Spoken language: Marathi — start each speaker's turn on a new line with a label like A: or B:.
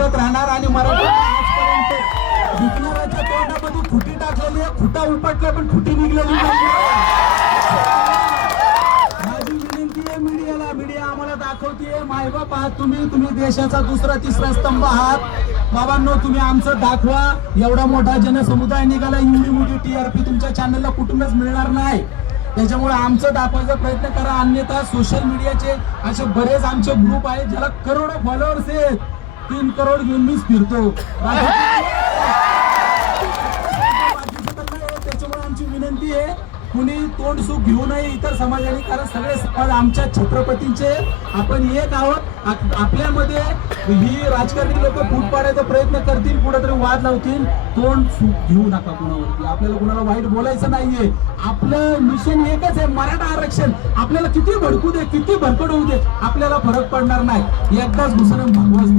A: फुटत राहणार आणि मराठी तोंडामध्ये खुटी टाकलेली आहे. खुटा उपटल्या पण खुटी निघलेली माझी विनंती आहे मीडियाला मीडिया आम्हाला दाखवतीये. मायबाप आहात तुम्ही तुम्ही देशाचा दुसरा तिसरा स्तंभ आहात. बाबांनो तुम्ही आमचं दाखवा. एवढा मोठा जनसमुदाय निघाला. एवढी मोठी टीआरपी तुमच्या चॅनलला कुठूनच मिळणार नाही. त्याच्यामुळे आमचं दाखवायचा प्रयत्न करा. अन्यथा सोशल मीडियाचे असे बरेच आमचे ग्रुप आहेत ज्याला करोडो फॉलोअर्स आहेत. तीन करोड घेऊन मीच फिरतो. त्याच्यामुळे आमची विनंती आहे कुणी तोंड सुख घेऊ नये इतर समाजाने कारण सगळे समाज आमच्या छत्रपतींचे आपण एक आहोत. आपल्यामध्ये ही राजकारणी लोक फूट पाडायचा प्रयत्न करतील कुठेतरी वाद लावतील. तोंड सुख घेऊ नका कुणावरती. आपल्याला कुणाला वाईट बोलायचं नाहीये. आपलं मिशन एकच आहे मराठा आरक्षण. आपल्याला किती भडकू दे किती भरकड होऊ दे आपल्याला फरक पडणार नाही. एकदाच घुसणं भागवाच